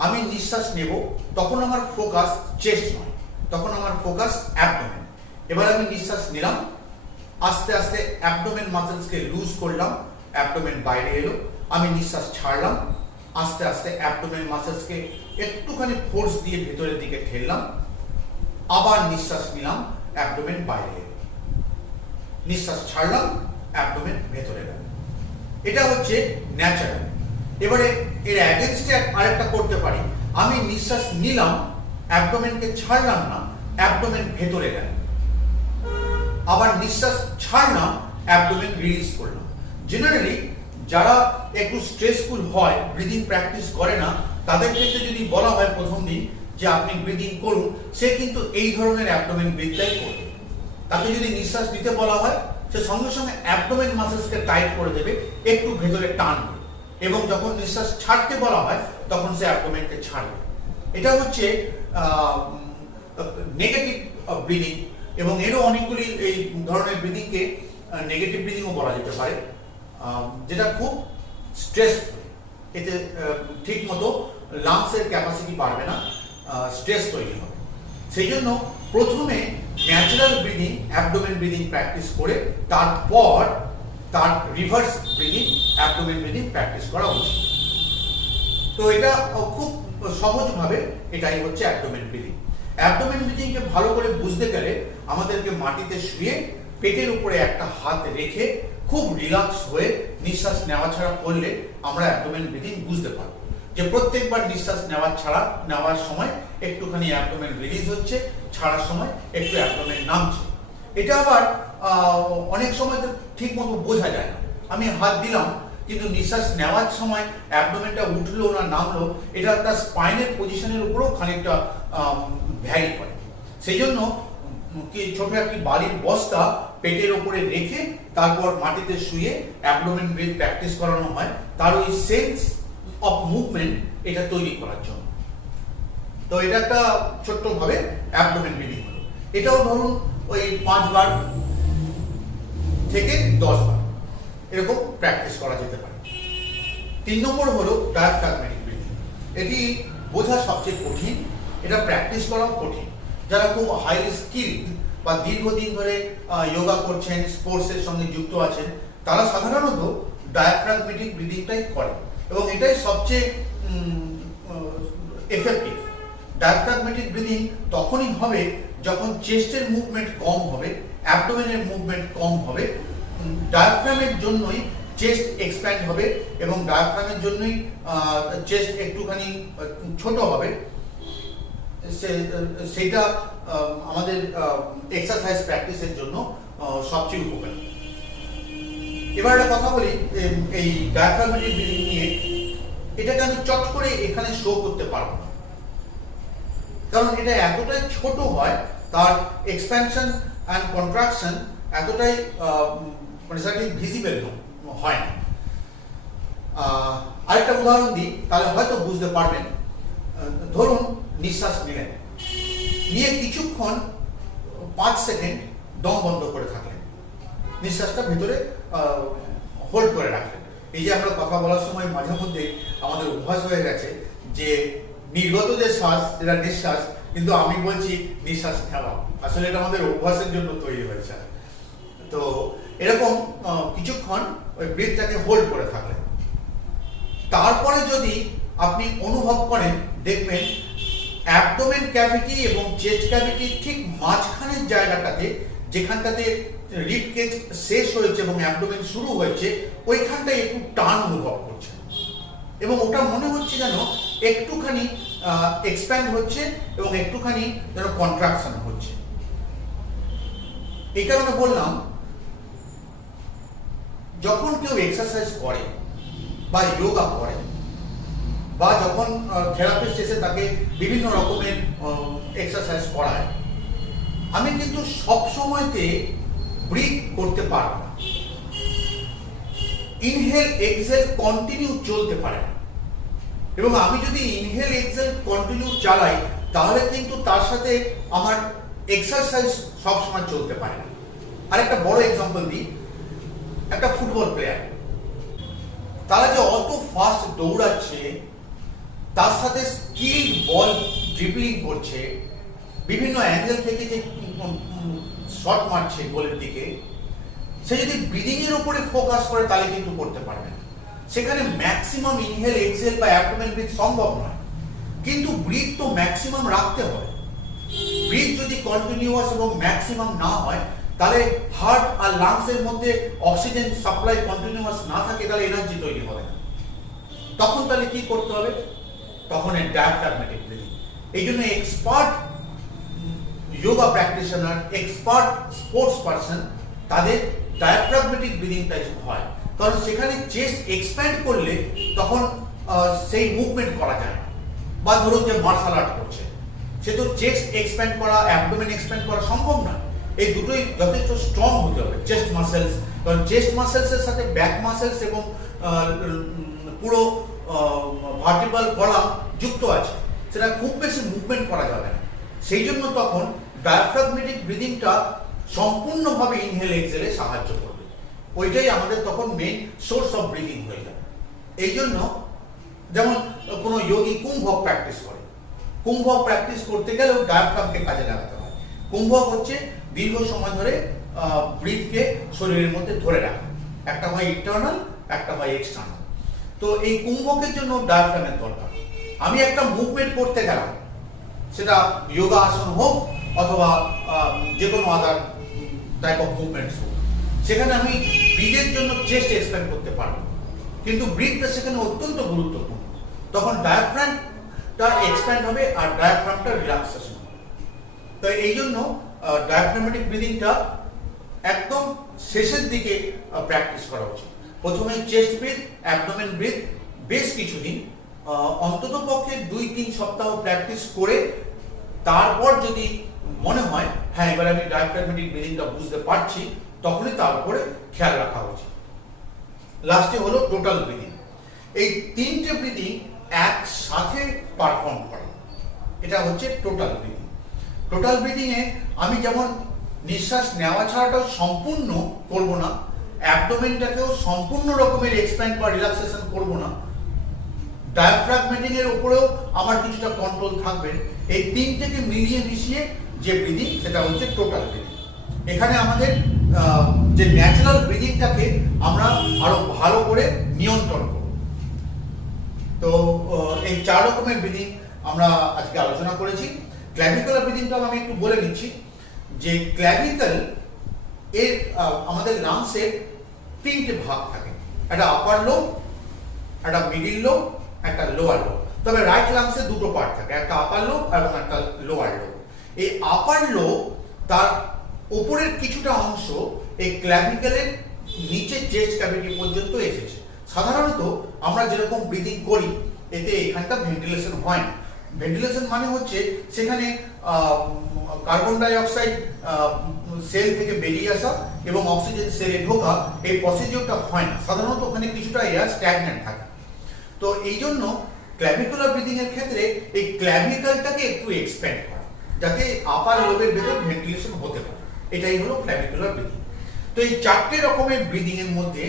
আমি নিঃশ্বাস নেব, তখন আমার ফোকাস চেস্ট নয়, তখন আমার ফোকাস অ্যাবডোমেন। এবার আমি নিঃশ্বাস নিলাম, আস্তে আস্তে অ্যাবডোমেন মাসেলসকে লুজ করলাম, অ্যাবডোমেন বাইরে এলো। আমি নিঃশ্বাস ছাড়লাম, আস্তে আস্তে অ্যাবডোমেন মাসেলসকে একটুখানি ফোর্স দিয়ে ভেতরের দিকে ঠেললাম, আবার নিঃশ্বাস নিলাম, অ্যাবডোমেন বাইরে এলো, নিঃশ্বাস ছাড়লাম, অ্যাবডোমেন ভেতরে গেল। এটা হচ্ছে ন্যাচারাল। এবারে এর অ্যাগেনস্টে আরেকটা করতে পারি, আমি নিঃশ্বাস নিলাম, অ্যাবডোমেনকে ছাড়লাম না, অ্যাবডোমেন ভেতরে গেল, আবার নিঃশ্বাস ছাড়লাম, অ্যাবডোমেন রিলিজ করলাম। জেনারেলি যারা একটু স্ট্রেসফুল হয়, ব্রিদিং প্র্যাকটিস করে না, তাদের ক্ষেত্রে যদি বলা হয় প্রথম দিন যে আপনি ব্রিদিং করুন, সে কিন্তু এই ধরনের অ্যাবডোমেন ব্রিথটাই করবে। তাকে যদি নিঃশ্বাস নিতে বলা হয়, সে সঙ্গে সঙ্গে অ্যাবডোমেন মাসেলসকে টাইট করে দেবে, একটু ভেতরে টানবে, এবং যখন নিঃশ্বাস ছাড়তে বলা হয় তখন সে অ্যাবডোমেনকে ছাড়বে। এটা হচ্ছে নেগেটিভ ব্রিদিং, এবং এরও অনেকগুলি এই ধরনের ব্রিদিংকে নেগেটিভ ব্রিদিংও বলা যেতে পারে, যেটা খুব স্ট্রেসফুল। এতে ঠিক মতো লাংসের ক্যাপাসিটি বাড়বে না, স্ট্রেস তৈরি হবে। সেই জন্য প্রথমে natural breathing, abdomen breathing practice করে তারপর তার reverse breathing, abdomen breathing practice করা উচিত। তো এটা খুব সহজভাবে এটাই হচ্ছে অ্যাবডোমেন ব্রিদিং। অ্যাবডোমেন ব্রিদিংকে ভালো করে বুঝতে গেলে আমাদেরকে মাটিতে শুয়ে পেটের উপরে একটা হাত রেখে খুব রিল্যাক্স হয়ে নিঃশ্বাস নেওয়া ছাড়া করলে আমরা অ্যাবডোমেন ব্রিদিং বুঝতে পারবো যে প্রত্যেকবার নিঃশ্বাস নেওয়ার সময় একটুখানি অ্যাবডোমেন রিলিজ হচ্ছে, ছাড়ার সময় একটু অ্যাবডোমেন নামছে। এটা আবার অনেক সময় তো ঠিক মতো বোঝা যায় না। আমি হাত দিলাম কিন্তু নিঃশ্বাস নেওয়ার সময় অ্যাবডোমেনটা উঠলো না নামলো, এটা একটা স্পাইনের পজিশনের উপরেও খানিকটা ভ্যারি করে। সেই জন্য কি ছোট একটি বালির বস্তা পেটের উপরে রেখে তারপর মাটিতে শুয়ে অ্যাবডোমেন ব্রিথ প্র্যাকটিস করানো হয়, তার ওই সেন্স অফ মুভমেন্ট এটা তৈরি করার জন্য। তো এটা একটা ছোট্টভাবে অ্যাবডোমেন ব্রিদিং হলো। এটাও ধরুন ওই 5 বার থেকে 10 বার এরকম প্র্যাকটিস করা যেতে পারে। 3 নম্বর হলো ডায়াফ্রাগম্যাটিক ব্রিদিং। এটি বোঝা সবচেয়ে কঠিন, এটা প্র্যাকটিস করাও কঠিন। যারা খুব হাইলি স্কিলড বা দীর্ঘদিন ধরে যোগা করছেন, স্পোর্টসের সঙ্গে যুক্ত আছেন, তারা সাধারণত ডায়াফ্রাগম্যাটিক ব্রিদিংটাই করে এবং এটাই সবচেয়ে এফেক্টিভ। ডায়াফ্রাগম্যাটিক ব্রিদিং তখনই হবে যখন চেস্টের মুভমেন্ট কম হবে, অ্যাবডোমেনের মুভমেন্ট কম হবে। ডায়াফ্রামের জন্যই চেস্ট এক্সপ্যান্ড হবে এবং ডায়াফ্রামের জন্যই চেস্ট একটুখানি ছোট হবে। সেটা আমাদের এক্সারসাইজ প্র্যাকটিসের জন্য সবচেয়ে উপকারী। এবার একটা কথা বলি এই ডায়াফ্রাগম্যাটিক ব্রিদিং নিয়ে। এটাকে আমি চট করে এখানে শো করতে পারবো না, কারণ এটা এতটাই ছোট হয়, তার এক্সপ্যানশন অ্যান্ড কন্ট্রাকশন এতটাই মানে সেটা ভিজিবল হয় না। আরেকটা উদাহরণ দিই, তাহলে হয়তো বুঝতে পারবেন। ধরুন নিঃশ্বাস নিলেন, নিয়ে কিছুক্ষণ 5 সেকেন্ড দম বন্ধ করে থাকলেন, নিঃশ্বাসটা ভিতরে হোল্ড করে রাখলেন। এই যে আমরা কথা বলার সময় মাঝে মধ্যে আমাদের অভ্যাস হয়ে গেছে যে নির্গত যে শ্বাস যেটা নিঃশ্বাস, কিন্তু আমি বলছি নিঃশ্বাস নেওয়া, আসলে এটা আমাদের অভ্যাসের জন্য তৈরি হয়েছে। তো এরকম কিছুক্ষণ ওই ব্রিথটাকে হোল্ড করে থাকলেন, তারপরে যদি আপনি অনুভব করেন, দেখবেন অ্যাবডোমেন ক্যাভিটি এবং চেস্ট ক্যাভিটির ঠিক মাঝখানের জায়গাটাতে, যেখানটাতে রিব কেজ শেষ হয়েছে এবং অ্যাবডোমেন শুরু হয়েছে, ওইখানটায় একটু টান অনুভব করছে এবং ওটা মনে হচ্ছে যেন একটুখানি এক্সপ্যান্ড হচ্ছে এবং একটুখানি যেন কন্ট্রাকশন হচ্ছে। এই কারণে বললাম, যখন কেউ এক্সারসাইজ করে বা যোগা করে বা যখন থেরাপিস্ট এসে তাকে বিভিন্ন রকমের এক্সারসাইজ করায়, আমি কিন্তু সব সময়তে ব্রিথ করতে পারব না। ইনহেল এক্সহেল কন্টিনিউ চলতে পারে না, এবং আমি যদি ইনহেল এক্সহেল কন্টিনিউ চালাই তাহলে কিন্তু তার সাথে আমার এক্সারসাইজ সবসময় চলতে পারে না। আর একটা বড় এক্সাম্পল দিই, একটা ফুটবল প্লেয়ার, তারা যে অত ফাস্ট দৌড়াচ্ছে, তার সাথে স্কিল বল ড্রিবলিং করছে, বিভিন্ন অ্যাঙ্গেল থেকে যে শট মারছে গোলের দিকে, সে যদি ব্রিদিং এর উপরে ফোকাস করে তাহলে কিন্তু করতে পারবে না। সেখানে ম্যাক্সিমাম ইনহেল এক্সহেল বা অ্যাবডোমেন ব্রিথ সম্ভব নয়, কিন্তু ব্রিথ তো ম্যাক্সিমাম রাখতে হবে। ব্রিথ যদি কন্টিনিউয়াস এবং ম্যাক্সিমাম না হয়, তাহলে হার্ট আর লাংসের মধ্যে অক্সিজেন সাপ্লাই কন্টিনিউয়াস না থাকে, তাহলে এনার্জি তৈরি হবে না। তখন তাহলে কি করতে হবে? তখন ডায়াফ্রাগমেটিক ব্রিদিং। এই জন্য expert yoga practitioner, expert sports person, তাদের ডায়াফ্রাগমেটিক ব্রিদিংটাই হয়, কারণ সেখানে চেস্ট এক্সপ্যান্ড করলে তখন সেই মুভমেন্ট করা যায় না। বা ধরুন যে মার্শাল আর্ট করছে, সে তো চেস্ট এক্সপ্যান্ড করা, অ্যাবডোমেন এক্সপ্যান্ড করা সম্ভব না। এই দুটোই যথেষ্ট স্ট্রং হতে হবে, চেস্ট মাসেলস, কারণ চেস্ট মাসেলসের সাথে ব্যাক মাসেলস এবং পুরো ভার্টিব্রাল কলাম যুক্ত আছে, সেটা খুব বেশি মুভমেন্ট করা যাবে না। সেই জন্য তখন ডায়াফ্রাগমেটিক ব্রিদিংটা সম্পূর্ণভাবে ইনহেল এক্সহেলে সাহায্য করবে। ওইটাই আমাদের তখন মেইন সোর্স অফ ব্রিদিং হয়ে যাবে। এই জন্য যেমন কোনো যোগী কুম্ভক প্র্যাকটিস করে, কুম্ভক প্র্যাকটিস করতে গেলেও ডায়াফ্রামকে কাজে লাগাতে হয়। কুম্ভক হচ্ছে দীর্ঘ সময় ধরে ব্রিথকে শরীরের মধ্যে ধরে রাখা, একটা হয় ইন্টারনাল, একটা হয় এক্সটার্নাল। তো এই কুম্ভকের জন্য ডায়াফ্রামের দরকার। আমি একটা মুভমেন্ট করতে গেলাম, সেটা যোগা আসন হোক অথবা যে কোনো আদার টাইপ অফ মুভমেন্টস হোক, সেখানে আমি ব্রিথের জন্য চেস্ট এক্সপ্যান্ড করতে পারবো, কিন্তু ব্রিথটা সেখানে অত্যন্ত গুরুত্বপূর্ণ। তখন ডায়াফ্রামটা এক্সপ্যান্ড হবে আর ডায়াফ্রামটা রিল্যাক্সেশন হবে। তো এই জন্য ডায়াফ্রামেটিক ব্রিদিংটা একদম শেষের দিকে প্র্যাকটিস করা উচিত। প্রথমে চেস্ট ব্রিথ, অ্যাবডোমেন ব্রিথ বেশ কিছুদিন, অন্তত পক্ষে 2-3 সপ্তাহ প্র্যাকটিস করে, তারপর যদি মনে হয় হ্যাঁ এবার আমি ডায়াফ্রাগমেটিক ব্রিদিংটা বুঝতে পারছি, তখনই তার উপরে খেয়াল রাখা উচিত। লাস্টে হলো টোটাল ব্রিদিং। এই 3টে ব্রিদিং একসাথে পারফর্ম করে, এটা হচ্ছে টোটাল ব্রিদিং। টোটাল ব্রিদিং এ আমি যেমন নিঃশ্বাস নেওয়া ছাড়াটাও সম্পূর্ণ করব না, অ্যাবডোমেনটাকেও সম্পূর্ণ রকমের এক্সপ্যান্ড বা রিল্যাক্সেশন করব না, ডায়াফ্রাগমেটিক এর উপরেও আমার কিছুটা কন্ট্রোল থাকবে। এই 3টেকে মিলিয়ে মিশিয়ে যে ব্রিদিং, সেটা হচ্ছে টোটাল ব্রিদিং। এখানে আমাদের যে ন্যাচারাল ব্রিদিংটাকে আমরা আরো ভালো করে নিয়ন্ত্রণ করব। তো এই 4 রকমের ব্রিদিং আমরা আজকে আলোচনা করেছি। ক্ল্যাভিকুলার ব্রিদিংটাও আমি একটু বলে নিচ্ছি যে ক্ল্যাভিকল এর আমাদের লাংসের 3টে ভাগ থাকে, একটা আপার লোব, একটা মিডিল লোব, একটা লোয়ার লোব। তবে রাইট লাংসে 2টো পার্ট থাকে, একটা আপার লোব এবং একটা লোয়ার লোব। এই আপার লোব তার উপরের কিছুটা অংশ এই ক্ল্যাভিকলের নিচে চেস্ট ক্যাভিটি পর্যন্ত এসেছে। সাধারণত আমরা যেরকম ব্রিদিং করি, এতে এখানটা ভেন্টিলেশন হয় না। ভেন্টিলেশন মানে হচ্ছে সেখানে কার্বন ডাই অক্সাইড সেল থেকে বেরিয়ে আসা এবং অক্সিজেন সেলে ঢোকা, এই প্রসিডিওরটা হয় না। সাধারণত ওখানে কিছুটা এয়ার স্ট্যাগন্যান্ট থাকে। তো এই জন্য ক্ল্যাভিকুলার ব্রিদিং এর ক্ষেত্রে এই ক্ল্যাভিকলটাকে একটু এক্সপ্যান্ড করা, যাতে আপার লোবের ভেতর ভেন্টিলেশন হতে পারে, এটাই হলো ক্ল্যাভিকুলার ব্রিদিং। তো এই 4টে রকমের ব্রিদিং এর মধ্যে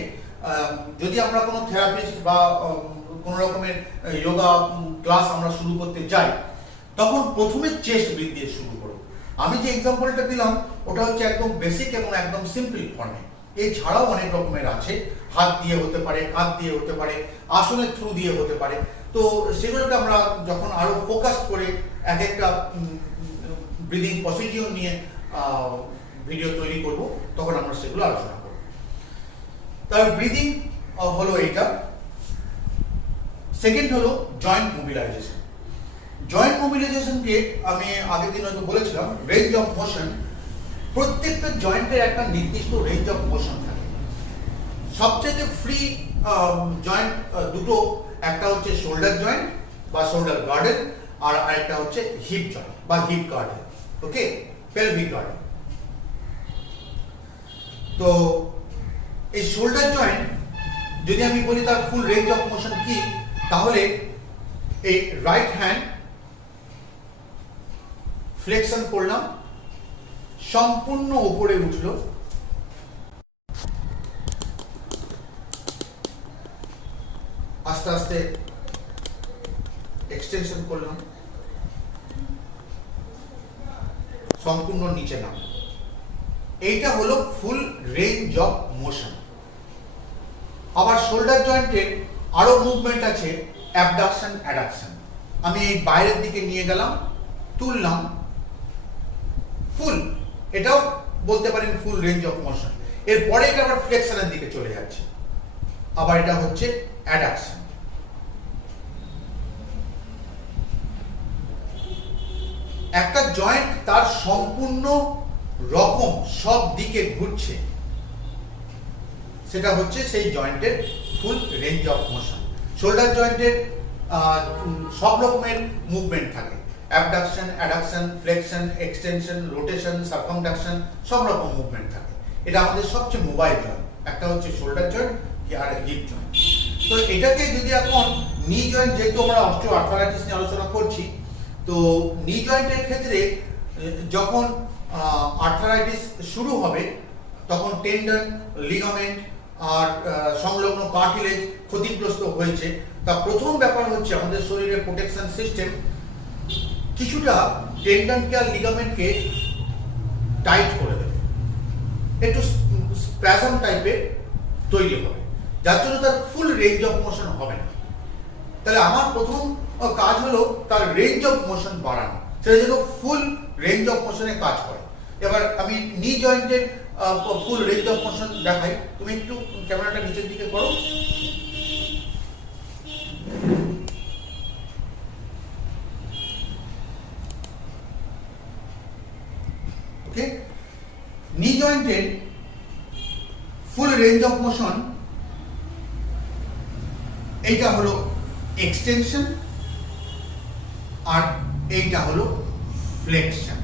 যদি আমরা কোনো থেরাপিস্ট বা কোনো রকমের যোগা ক্লাস আমরা শুরু করতে যাই, তখন প্রথমে চেস্ট ব্রিথ দিয়ে শুরু করব। আমি যে এক্সাম্পলটা দিলাম ওটা হচ্ছে একদম বেসিক এবং একদম সিম্পল ফর্মে। এছাড়াও অনেক রকমের আছে, হাত দিয়ে হতে পারে, কাঁধ দিয়ে হতে পারে, আসনের থ্রু দিয়ে হতে পারে। তো সেগুলোকে আমরা যখন আরো ফোকাস করে এক একটা ব্রিদিং প্রসিডিওর নিয়ে ভিডিও তৈরি করব, তখন আমরা সেগুলো আলোচনা করব। তার ব্রিদিং হলো এইটা। সেকেন্ড হলো জয়েন্ট মোবিলাইজেশন। জয়েন্ট মোবিলাইজেশনকে আমি আগের দিন হয়তো বলেছিলাম, রেঞ্জ অফ মোশন। প্রত্যেকটা জয়েন্টের একটা নির্দিষ্ট রেঞ্জ অফ মোশন থাকে। সবচেয়ে ফ্রি জয়েন্ট দুটো, একটা হচ্ছে শোল্ডার জয়েন্ট বা শোল্ডার গার্ডেন, আর আরেকটা হচ্ছে হিপ জয়েন্ট বা হিপ গার্ডেন, ওকে, পেলভিক গার্ডেন। তো এই শোল্ডার জয়েন্ট যদি আমি বলি তার ফুল রেঞ্জ অফ মোশন কি, তাহলে এই রাইট হ্যান্ড ফ্লেকশন করলাম, সম্পূর্ণ উপরে উঠলো, আস্তে আস্তে এক্সটেনশন করলাম, সম্পূর্ণ নিচে নাম। এইটা হলো ফুল রেঞ্জ অফ মোশন। আবার শোল্ডার জয়েন্টের আরো মুভমেন্ট আছে, অ্যাবডাকশন অ্যাডাকশন। আমি এই বাইরের দিকে নিয়ে গেলাম, তুললাম, ফুল, এটাও বলতে পারেন ফুল রেঞ্জ অফ মোশন। এরপরে এটা আবার ফ্লেকশনের দিকে চলে যাচ্ছে, আবার এটা হচ্ছে অ্যাডাকশন। একটা জয়েন্ট তার সম্পূর্ণ রকম সব দিকে ঘুরছে, সেটা হচ্ছে সেই জয়েন্টের full range of motion. Shoulder জয়েন্টের সব রকমের মুভমেন্ট থাকে, abduction, adduction, flexion, extension, rotation, circumduction, সব রকম মুভমেন্ট থাকে। এটা আমাদের সবচেয়ে মোবাইল জয়েন্ট। একটা হচ্ছে শোল্ডার জয়েন্ট আর হিপ জয়েন্ট। তো এটাকে যদি এখন নি জয়েন্ট, যেহেতু আমরা অস্টিও আর্থারাইটিস নিয়ে আলোচনা করছি, তো নি জয়েন্টের ক্ষেত্রে যখন আর্থারাইটিস শুরু হবে, তখন টেন্ডন, লিগামেন্ট আর সংলগ্ন কার্টিলেজ ক্ষতিগ্রস্ত হয়েছে। তা প্রথম ব্যাপার হচ্ছে আমাদের শরীরের প্রোটেকশন সিস্টেম কিছুটা টেন্ডনকে আর লিগামেন্টকে টাইট করে দেবে, একটু স্প্যাজম টাইপের তৈরি হবে, যার জন্য তার ফুল রেঞ্জ অফ মোশন হবে না। তাহলে আমার প্রথম কাজ হলো তার রেঞ্জ অফ মোশন বাড়ানো, সেটা যেন ফুল রেঞ্জ অফ মোশনে কাজ করে। এবার আমি নি জয়েন্টের ফুল রেঞ্জ অফ মোশন দেখাই। তুমি একটু ক্যামেরাটা নিচের দিকে করো। ওকে, নি জয়েন্টের ফুল রেঞ্জ অফ মোশন এইটা হলো এক্সটেনশন আর এইটা হলো ফ্লেকশন।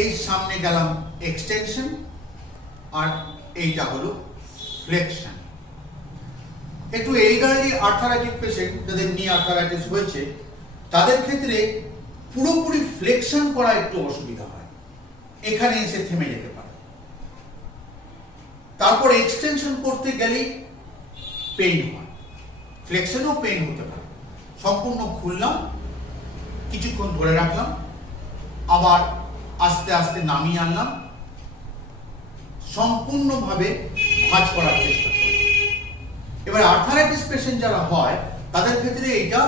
এই সামনে গেলাম এক্সটেনশন আর এইটা হলো ফ্লেকশন। একটু এলডারলি আর্থারাইটিক পেশেন্ট, যাদের নি আর্থারাইটিস হয়েছে, তাদের ক্ষেত্রে পুরোপুরি ফ্লেকশন করা একটু অসুবিধা হয়, এখানে এসে থেমে যেতে পারে। তারপর এক্সটেনশন করতে গেলেই পেইন হয়, ফ্লেকশনও পেইন হতে পারে। সম্পূর্ণ খুললাম, কিছুক্ষণ ধরে রাখলাম, আবার আস্তে আস্তে নামিয়ে আনলাম, সম্পূর্ণভাবে ভাঁজ করার চেষ্টা করি। এবার আর্থারাইটিস পেশেন্ট যারা হয়, তাদের ক্ষেত্রে এইটা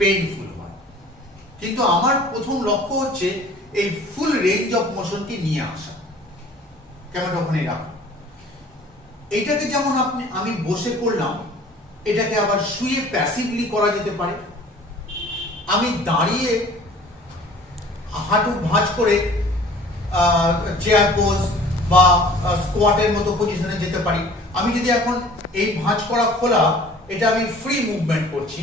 পেইনফুল হয়, কিন্তু আমার প্রথম লক্ষ্য হচ্ছে এই ফুল রেঞ্জ অফ মোশনকে নিয়ে আসা। কেমন ওখানে রাখো, এইটাকে যেমন আমি বসে করলাম, এটাকে আবার শুয়ে প্যাসিভলি করা যেতে পারে। আমি দাঁড়িয়ে হাঁটু ভাঁজ করে চেয়ার পোজ বা স্কোয়াটের মতো পজিশনে যেতে পারি। আমি যদি এখন এই ভাঁজ করা খোলা, এটা আমি ফ্রি মুভমেন্ট করছি,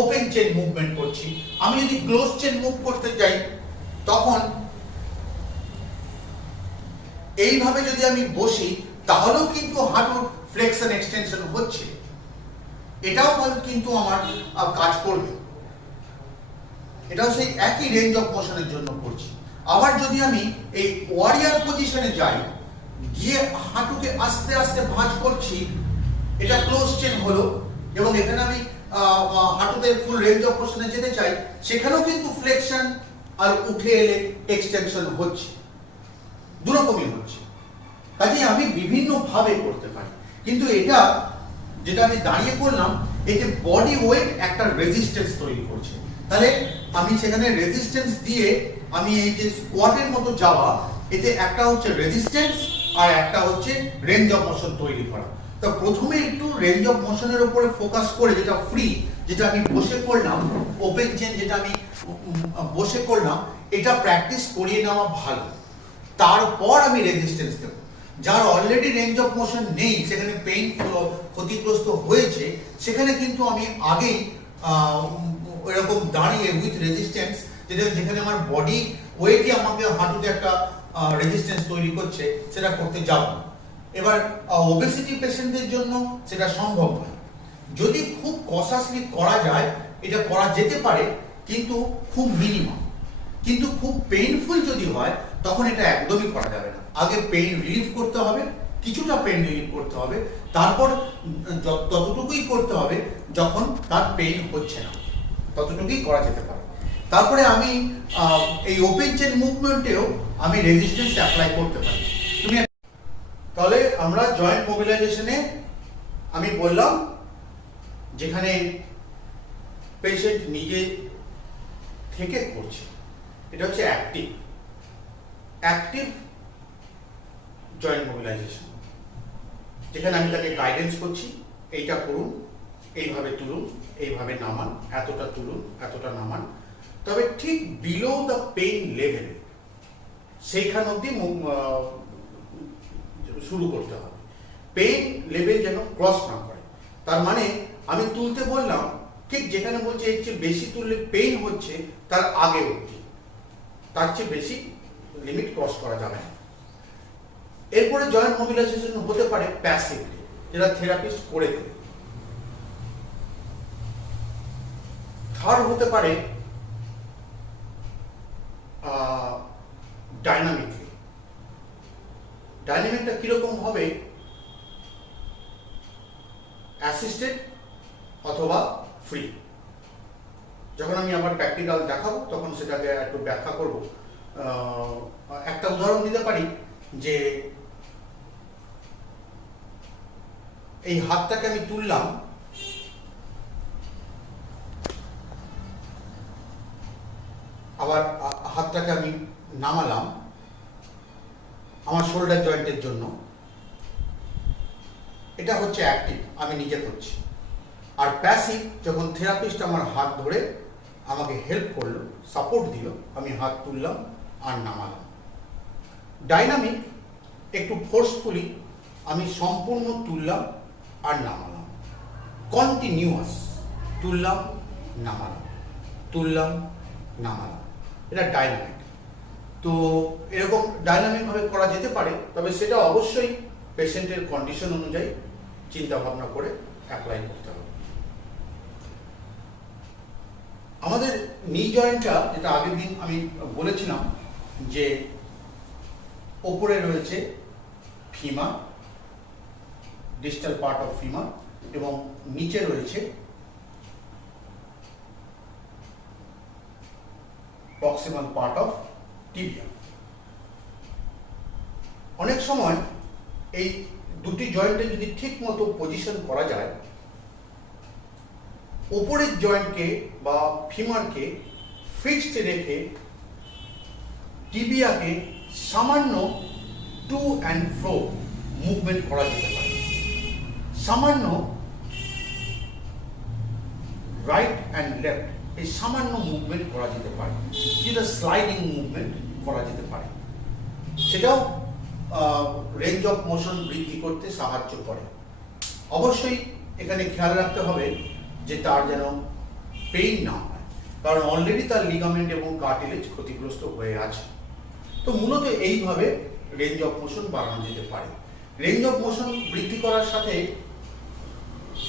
ওপেন চেন মুভমেন্ট করছি। আমি যদি ক্লোজ চেন মুভ করতে যাই, তখন এইভাবে যদি আমি বসি তাহলেও কিন্তু হাঁটুর ফ্লেক্সন এক্সটেনশন হচ্ছে, এটাও কিন্তু আমার কাজ করবে। এটাও সেই একই রেঞ্জ অফ মোশনের জন্য করছি। আবার যদি আমি এই ওয়ারিয়ার পজিশনে যাই, গিয়ে হাঁটুকে আস্তে আস্তে ভাঁজ করছি, এটা ক্লোজ চেন হলো, এবং এখানে আমি হাঁটুতে ফুল রেঞ্জ অফ মোশনে যেতে চাই, সেখানেও কিন্তু ফ্লেকশন আর উঠে এলে এক্সটেনশন হচ্ছে, দুরকমই হচ্ছে। কাজেই আমি বিভিন্ন ভাবে করতে পারি, কিন্তু এটা যেটা আমি দাঁড়িয়ে করলাম, এতে বডি ওয়েট একটা রেজিস্ট্যান্স তৈরি করছে। তাহলে আমি সেখানে রেজিস্ট্যান্স দিয়ে আমি এই যে স্কোয়াটের মতো যাওয়া, এতে একটা হচ্ছে রেজিস্ট্যান্স আর একটা হচ্ছে রেঞ্জ অফ মোশন তৈরি করা। তো প্রথমে একটু রেঞ্জ অফ মোশনের উপরে ফোকাস করে, যেটা ফ্রি, যেটা আমি বসে করলাম, ওপেন চেন যেটা আমি বসে করলাম, এটা প্র্যাকটিস করিয়ে নেওয়া ভালো। তারপর আমি রেজিস্ট্যান্স দেবো। যার অলরেডি রেঞ্জ অফ মোশন নেই, সেখানে পেইন ক্ষতিগ্রস্ত হয়েছে, সেখানে কিন্তু আমি আগেই এরকম দাঁড়িয়ে উইথ রেজিস্ট্যান্স, যেখানে আমার বডি ওয়েটই আমাকে হাঁটুতে একটা রেজিস্ট্যান্স তৈরি করছে, সেটা করতে যাব। এবার ওবেসিটি পেশেন্টদের জন্য সেটা সম্ভব নয়। যদি খুব কশাসলি করা যায়, এটা করা যেতে পারে, কিন্তু খুব মিনিমাম। কিন্তু খুব পেইনফুল যদি হয়, তখন এটা একদমই করা যাবে না। আগে পেইন রিলিফ করতে হবে, কিছুটা পেইন রিলিফ করতে হবে, তারপর ততটুকুই করতে হবে যখন তার পেইন হচ্ছে না, ততটুকুই করা যেতে পারে। তারপরে আমি এই ওপেন চেন মুভমেন্টেও আমি রেজিস্ট্যান্স অ্যাপ্লাই করতে পারি। তুমি তাহলে আমরা জয়েন্ট মোবিলাইজেশনে আমি বললাম, যেখানে পেশেন্ট নিজে থেকে করছে, এটা হচ্ছে অ্যাক্টিভ জয়েন্ট মোবিলাইজেশন, যেখানে আমি তাকে গাইডেন্স করছি, এইটা করুন, এইভাবে তুলুন, এইভাবে নামান, এতটা তুলুন, এতটা নামান। তবে ঠিক বিলো দ্য পেইন লেভেল, সেইখান অবধি শুরু করতে হবে। পেইন লেভেল যেন ক্রস না করে। তার মানে আমি তুলতে বললাম, ঠিক যেখানে বলছে এর চেয়ে বেশি তুললে পেইন হচ্ছে, তার আগে অবধি, তার চেয়ে বেশি লিমিট ক্রস করা যাবে না। এরপরে জয়েন্ট মোবিলাইজেশন হতে পারে প্যাসিভলি, যেটা থেরাপিস্ট করে দেবে। থার্ড হতে পারে ডাইনামিকলি। ডাইনামিকটা কিরকম হবে? অ্যাসিস্টেড অথবা ফ্রি। যখন আমি আবার প্র্যাকটিক্যাল দেখাবো, তখন সেটাকে একটু ব্যাখ্যা করব। একটা উদাহরণ দিতে পারি, যে এই হাতটাকে আমি তুললাম, আবার হাতটাকে আমি নামালাম আমার শোল্ডার জয়েন্টের জন্য। এটা হচ্ছে অ্যাক্টিভ, আমি নিজে করছি। আর প্যাসিভ, যখন থেরাপিস্ট আমার হাত ধরে আমাকে হেল্প করলো, সাপোর্ট দিল, আমি হাত তুললাম আর নামালাম। ডাইনামিক, একটু ফোর্সফুলি আমি সম্পূর্ণ তুললাম আর নামালাম, কন্টিনিউয়াস, তুললাম নামালাম, তুললাম নামালাম, এটা ডাইনামিক। তো এরকম ডাইনামিকভাবে করা যেতে পারে, তবে সেটা অবশ্যই পেশেন্টের কন্ডিশন অনুযায়ী চিন্তা ভাবনা করে অ্যাপ্লাই করতে হবে। আমাদের নি জয়েন্টটা, যেটা আগের দিন আমি বলেছিলাম, যে ওপরে রয়েছে femur, distal part of femur, এবং নিচে রয়েছে প্রক্সিমাল পার্ট অফ টিবিয়া। অনেক সময় এই দুটি জয়েন্টে যদি ঠিক মতো পজিশন করা যায়, উপরের জয়েন্টকে বা ফিমারকে ফিক্সড রেখে টিবিয়াকে সামান্য টু অ্যান্ড ফ্রো মুভমেন্ট করা যেতে পারে। সামান্য রাইট অ্যান্ড লেফট, এই সামান্য মুভমেন্ট করা যেতে পারে, যেটা স্লাইডিং মুভমেন্ট করা যেতে পারে। সেটাও রেঞ্জ অফ মোশন বৃদ্ধি করতে সাহায্য করে। অবশ্যই এখানে খেয়াল রাখতে হবে যে তার যেন পেইন না হয়, কারণ অলরেডি তার লিগামেন্ট এবং কার্টিলেজ ক্ষতিগ্রস্ত হয়ে আছে। তো মূলত এইভাবে রেঞ্জ অফ মোশন বাড়ানো যেতে পারে। রেঞ্জ অফ মোশন বৃদ্ধি করার সাথে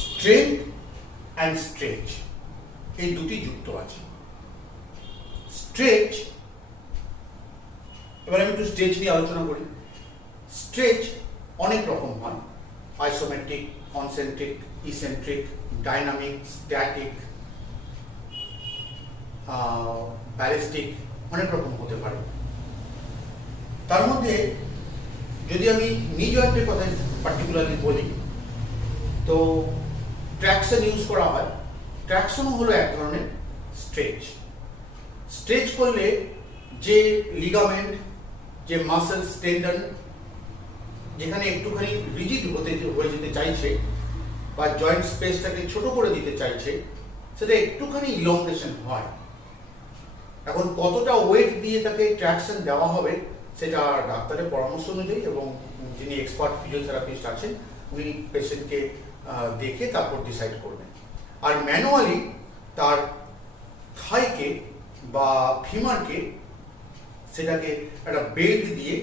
স্ট্রেন অ্যান্ড স্ট্রেচ এই দুটি যুক্ত আছে। স্ট্রেচ, এবার আমি একটু স্ট্রেচ নিয়ে আলোচনা করি। স্ট্রেচ অনেক রকম হয়, isometric, concentric, eccentric, dynamic, static, ballistic, অনেক রকম হতে পারে। তার মধ্যে যদি আমি নি জয়েন্টের কথা পার্টিকুলারলি বলি, তো ট্র্যাকশন ইউজ করা হয়। ট্র্যাকশনও হলো এক ধরনের স্ট্রেচ। স্ট্রেচ করলে যে লিগামেন্ট, যে মাসেলস, টেন্ডন যেখানে একটুখানি রিজিড হয়ে যেতে চাইছে বা জয়েন্ট স্পেসটাকে ছোট করে দিতে চাইছে, সেটা একটুখানি ইলংগেশন হয়। এখন কতটা ওয়েট দিয়ে তাকে ট্র্যাকশন দেওয়া হবে সেটা ডাক্তারের পরামর্শ অনুযায়ী এবং যিনি এক্সপার্ট ফিজিওথেরাপিস্ট আছেন উনি পেশেন্টকে দেখে তারপর ডিসাইড করবেন। আর ম্যানুয়ালি তার থাইকে বা ফিমারকে সেটাকে একটা বেল্ট দিয়ে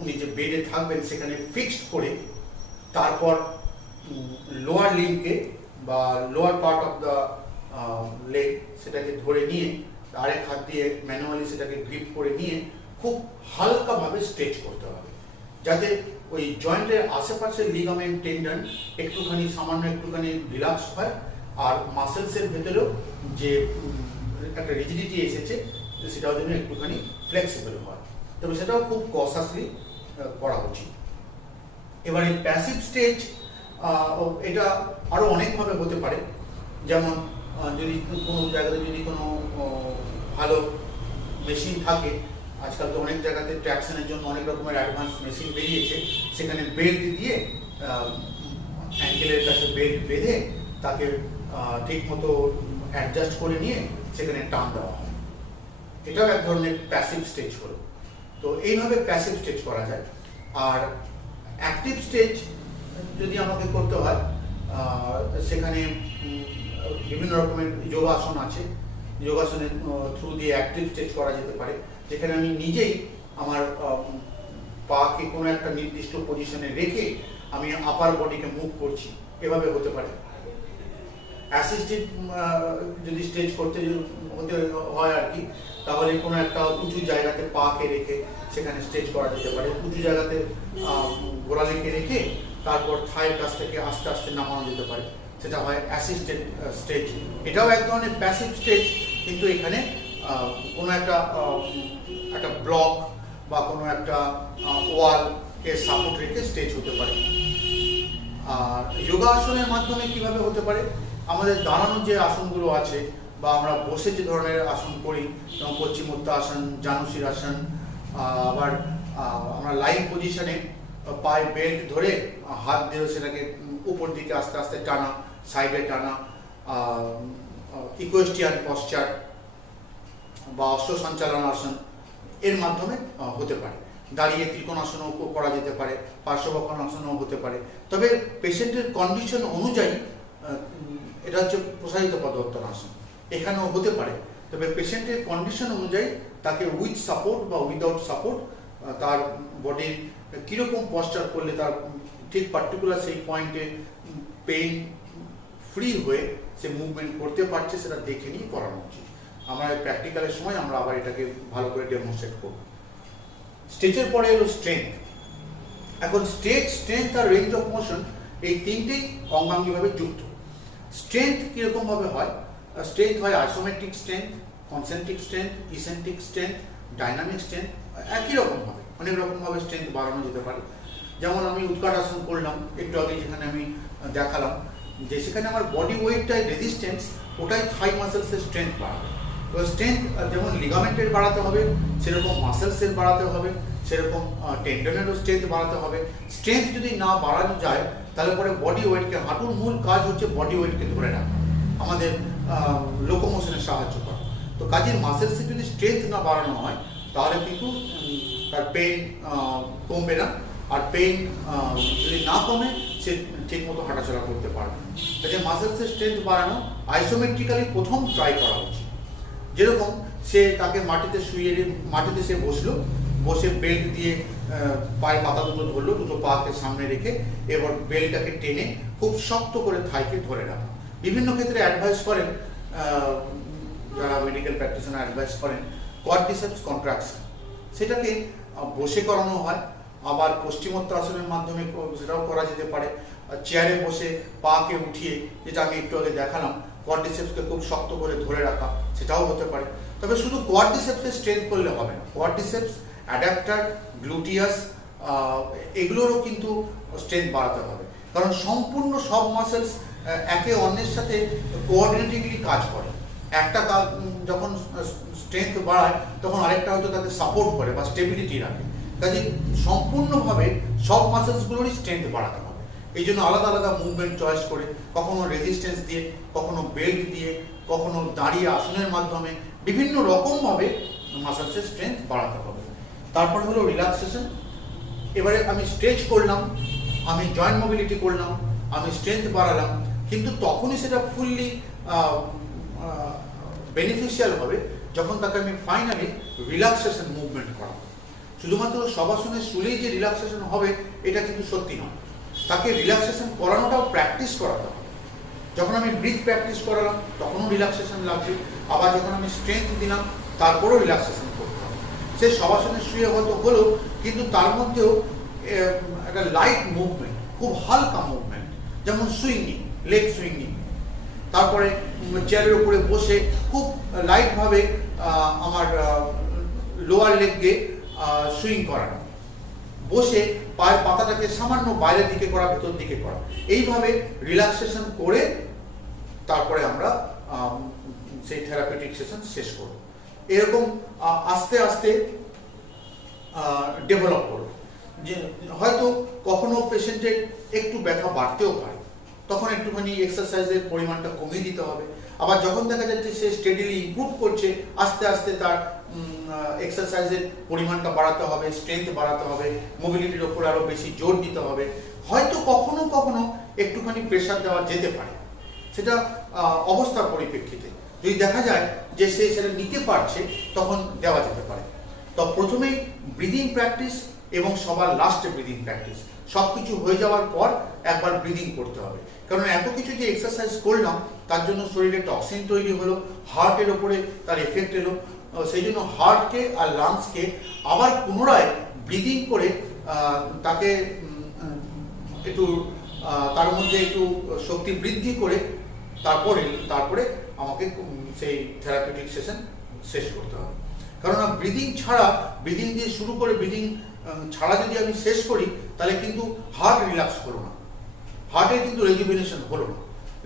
উনি যে বেডে থাকবেন সেখানে ফিক্সড করে তারপর লোয়ার লিম্বকে বা lower part of the leg সেটাকে ধরে নিয়ে আরেক হাত দিয়ে ম্যানুয়ালি সেটাকে গ্রিপ করে নিয়ে খুব হালকাভাবে স্ট্রেচ করতে হবে, যাতে ওই জয়েন্টের আশেপাশের লিগামেন্ট, টেন্ডন সামান্য একটুখানি রিল্যাক্স হয় আর মাসেলসের ভেতরেও যে একটা রিজিডিটি এসেছে সেটাও যেন একটুখানি ফ্লেক্সিবল হয়। তবে সেটাও খুব কশাসলি করা উচিত। এবারে প্যাসিভ স্টেজ, এটা আরও অনেকভাবে হতে পারে। যেমন যদি কোনো জায়গাতে যদি কোনো ভালো মেশিন থাকে, আজকাল তো অনেক জায়গাতে ট্র্যাকশনের জন্য অনেক রকমের অ্যাডভান্স মেশিন বেরিয়েছে, সেখানে বেল্ট দিয়ে অ্যাঙ্কেলের কাছে বেল্ট বেঁধে তাকে ঠিক মতো অ্যাডজাস্ট করে নিয়ে সেখানে টান দেওয়া হয়। এটাও এক ধরনের প্যাসিভ স্টেজ হলো। তো এইভাবে প্যাসিভ স্টেজ করা যায়। আর অ্যাক্টিভ স্টেজ যদি আমাকে করতে হয়, সেখানে বিভিন্ন রকমের যোগাসন আছে। যোগাসনের থ্রু দিয়ে অ্যাক্টিভ স্টেজ করা যেতে পারে, যেখানে আমি নিজেই আমার পাকে কোনো একটা নির্দিষ্ট পজিশনে রেখে আমি আপার বডিকে মুভ করছি, এভাবে হতে পারে। অ্যাসিস্টেড যদি স্টেজ হতে হয় আর কি, তাহলে কোনো একটা উঁচু জায়গাতে পাকে রেখে সেখানে স্টেজ করা যেতে পারে। উঁচু জায়গাতে গোড়ালিকে রেখে তারপর থাইয়ের কাছ থেকে আস্তে আস্তে নামানো যেতে পারে, সেটা হয় অ্যাসিস্টেড স্টেজ। এটাও এক ধরনের প্যাসিভ স্টেজ, কিন্তু এখানে কোনো একটা ব্লক বা কোনো একটা ওয়ালকে সাপোর্ট রেখে স্টেজ হতে পারে। আর যোগাসনের মাধ্যমে কিভাবে হতে পারে, আমাদের দাঁড়ানোর যে আসনগুলো আছে বা আমরা বসে যে ধরনের আসন করি, যেমন পশ্চিমোত্তাসন, জানুশিরাসন, আবার আমরা লাইন পজিশনে পায়ে বেল্ট ধরে হাত দিয়ে সেটাকে উপর দিকে আস্তে আস্তে টানা, সাইডে টানা, ইকুয়েস্টিয়ান পশ্চার বা অশ্ব সঞ্চালন আসন, এর মাধ্যমে হতে পারে। দাঁড়িয়ে ত্রিকোণাসনও করা যেতে পারে, পার্শ্ববক্ষাসনও হতে পারে। তবে পেশেন্টের কন্ডিশন অনুযায়ী এটা হচ্ছে প্রসারিত পদোত্তনাসন, এখানেও হতে পারে। তবে পেশেন্টের কন্ডিশন অনুযায়ী তাকে উইথ সাপোর্ট বা উইদাউট সাপোর্ট তার বডির কীরকম পশ্চার করলে তার ঠিক পার্টিকুলার সেই পয়েন্টে পেইন ফ্রি হয়ে সে মুভমেন্ট করতে পারছে সেটা দেখে নিয়ে করানো উচিত। আমরা প্র্যাকটিক্যালের সময় আমরা আবার এটাকে ভালো করে ডেমনস্ট্রেট করব। স্টেজের পরে এলো স্ট্রেংথ। এখন স্ট্রেংথ আর রেঞ্জ অফ মোশন এই তিনটেই অঙ্গাঙ্গিভাবে যুক্ত। স্ট্রেংথ কীরকমভাবে হয়? স্ট্রেংথ হয় isometric strength, concentric strength, eccentric strength, dynamic strength. একই রকমভাবে অনেক রকমভাবে স্ট্রেংথ বাড়ানো যেতে পারে। যেমন আমি উৎকাটাসন করলাম একটু আগে, যেখানে আমি দেখালাম যে সেখানে আমার বডি ওয়েটটাই রেজিস্ট্যান্স, ওটাই থাই মাসেলসের স্ট্রেংথ বাড়াবে। এবার স্ট্রেংথ যেমন লিগামেন্টের বাড়াতে হবে, সেরকম মাসেলসের বাড়াতে হবে, সেরকম টেন্ডনেরও স্ট্রেংথ বাড়াতে হবে। স্ট্রেংথ যদি না বাড়ানো যায় তাহলে পরে বডি ওয়েটকে, হাঁটুর মূল কাজ হচ্ছে বডি ওয়েটকে ধরে রাখা, আমাদের লোকোমোশনে সাহায্য করা। তো কাজের মাসেলসে যদি স্ট্রেংথ না বাড়ানো হয় তাহলে কিন্তু তার পেইন কমবে না, আর পেইন যদি না কমে সে ঠিক মতো হাঁটাচলা করতে পারবে। কাজে মাসেলসের স্ট্রেংথ বাড়ানো আইসোমেট্রিক্যালি প্রথম ট্রাই করা উচিত। যেরকম তাকে মাটিতে সে বসলো, বসে বেল্ট দিয়ে পায়ে পাতা দুটো ধরলো, দুটো পাকে সামনে রেখে এবার বেল্টটাকে টেনে খুব শক্ত করে থাইকে ধরে রাখা। বিভিন্ন ক্ষেত্রে অ্যাডভাইস করেন যারা মেডিকেল প্র্যাকটিশনার অ্যাডভাইস করেন কোয়াড্রিসেপস কন্ট্রাকশন, সেটাকে বসে করানো হয়, আবার পশ্চিমোত্তাসনের মাধ্যমে সেটাও করা যেতে পারে। চেয়ারে বসে পাকে উঠিয়ে, যেটা আমি একটু আগে দেখালাম, কোয়াড্রিসেপসকে খুব শক্ত করে ধরে রাখা, সেটাও হতে পারে। তবে শুধু কোয়াড্রিসেপসের স্ট্রেংথ করলে হবে না, কোয়াড্রিসেপস, অ্যাডাক্টার, গ্লুটিয়াস এগুলোরও কিন্তু স্ট্রেংথ বাড়াতে হবে, কারণ সম্পূর্ণ সব মাসেলস একে অন্যের সাথে কোঅর্ডিনেটিভলি কাজ করে। একটা কাজ যখন স্ট্রেংথ বাড়ায় তখন আরেকটা হয়তো তাকে সাপোর্ট করে বা স্টেবিলিটি রাখে। কাজে সম্পূর্ণভাবে সব মাসেলসগুলোরই স্ট্রেংথ বাড়াতে হবে। এই জন্য আলাদা আলাদা মুভমেন্ট চয়েস করে, কখনো রেজিস্ট্যান্স দিয়ে, কখনো বেল্ট দিয়ে, কখনো দাঁড়িয়ে আসনের মাধ্যমে বিভিন্ন রকমভাবে মাসেলসের স্ট্রেংথ বাড়াতে হবে। তারপর হলো রিল্যাক্সেশন। এবারে আমি স্ট্রেচ করলাম, আমি জয়েন্ট মোবিলিটি করলাম, আমি স্ট্রেংথ বাড়ালাম, কিন্তু তখনই সেটা ফুললি বেনিফিশিয়াল হবে যখন তাকে আমি ফাইনালি রিল্যাক্সেশন মুভমেন্ট করাবো। শুধুমাত্র শবাসনের শুলেই যে রিল্যাক্সেশন হবে এটা কিন্তু সত্যি নয়, তাকে রিল্যাক্সেশন করানোটাও প্র্যাকটিস করাতে হবে। যখন আমি ব্রিথ প্র্যাকটিস করালাম তখনও রিল্যাক্সেশন লাগবে, আবার যখন আমি স্ট্রেংথ দিলাম তারপরেও রিল্যাক্সেশন করতে হবে। সে শবাসনের শুয়ে হয়তো হলো, কিন্তু তার মধ্যেও একটা লাইট মুভমেন্ট, খুব হালকা মুভমেন্ট, যেমন সুইংিং, লেগ সুইংিং। তারপরে চেয়ারের উপরে বসে খুব লাইটভাবে আমার লোয়ার লেগকে সুইং করানো, বসে পায়ের পাতাটাকে সামান্য বাইরের দিকে করা, ভেতর দিকে করা, এইভাবে রিল্যাক্সেশন করে তারপরে আমরা সেই থেরাপিউটিক সেশন শেষ করব। এরকম আস্তে আস্তে ডেভেলপ করব। যে হয়তো কখনো পেশেন্টের একটু ব্যথা বাড়তেও পারে, তখন একটুখানি এক্সারসাইজের পরিমাণটা কমিয়ে দিতে হবে। আবার যখন দেখা যাচ্ছে সে স্টেডিলি ইমপ্রুভ করছে, আস্তে আস্তে তার এক্সারসাইজের পরিমাণটা বাড়াতে হবে, স্ট্রেংথ বাড়াতে হবে, মোবিলিটির ওপর আরও বেশি জোর দিতে হবে। হয়তো কখনো কখনো একটুখানি প্রেশার দেওয়া যেতে পারে, সেটা অবস্থার পরিপ্রেক্ষিতে। যদি দেখা যায় যে সে সেটা নিতে পারছে তখন দেওয়া যেতে পারে। তো প্রথমেই ব্রিদিং প্র্যাকটিস এবং সবার লাস্টে ব্রিদিং প্র্যাকটিস, সব কিছু হয়ে যাওয়ার পর একবার ব্রিদিং করতে হবে। কারণ এত কিছু যে এক্সারসাইজ করলাম তার জন্য শরীরে টক্সিন তৈরি হলো, হার্টের ওপরে তার এফেক্ট এলো। সেই জন্য হার্টকে আর লাংসকে আবার পুনরায় ব্রিদিং করে তাকে একটু তার মধ্যে একটু শক্তি বৃদ্ধি করে তারপরে আমাকে সেই থেরাপিউটিক সেশন শেষ করতে হবে। কারণ ব্রিদিং ছাড়া, ব্রিদিং দিয়ে শুরু করে ব্রিদিং ছাড়া যদি আমি শেষ করি তাহলে কিন্তু হার্ট রিল্যাক্স হলো না, হার্টের কিন্তু রেজুভিনেশন হলো না।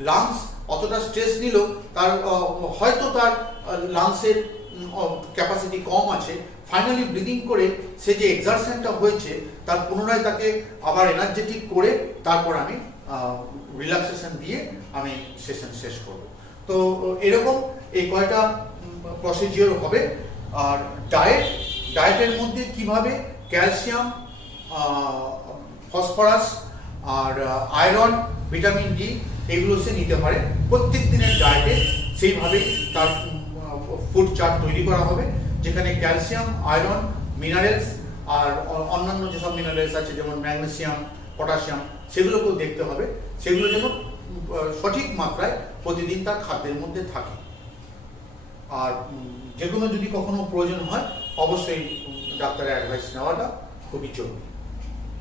লাংস অতটা স্ট্রেস নিল, তার হয়তো তার লাংসের ক্যাপাসিটি কম আছে, ফাইনালি ব্রিদিং করে সে যে এক্সারশনটা হয়েছে তার পুনরায় তাকে আবার এনার্জেটিক করে তারপর আমি রিল্যাক্সেশন দিয়ে আমি সেশন শেষ করব। তো এরকম এই কয়টা প্রসিজিওর হবে। আর ডায়েটের মধ্যে কিভাবে ক্যালসিয়াম, ফসফরাস আর আয়রন, ভিটামিন ডি এগুলো সে নিতে পারে প্রত্যেক দিনের ডায়েটে, সেইভাবেই তার ফুড চার্ট তৈরি করা হবে, যেখানে ক্যালসিয়াম, আয়রন, মিনারেলস আর অন্যান্য যেসব মিনারেলস আছে যেমন ম্যাগনেসিয়াম, পটাশিয়াম, সেগুলোকেও দেখতে হবে, সেগুলো যেন সঠিক মাত্রায় প্রতিদিন তার খাদ্যের মধ্যে থাকে। আর যে কোনো যদি কখনো প্রয়োজন হয় অবশ্যই ডাক্তারের অ্যাডভাইস নেওয়াটা খুবই জরুরি।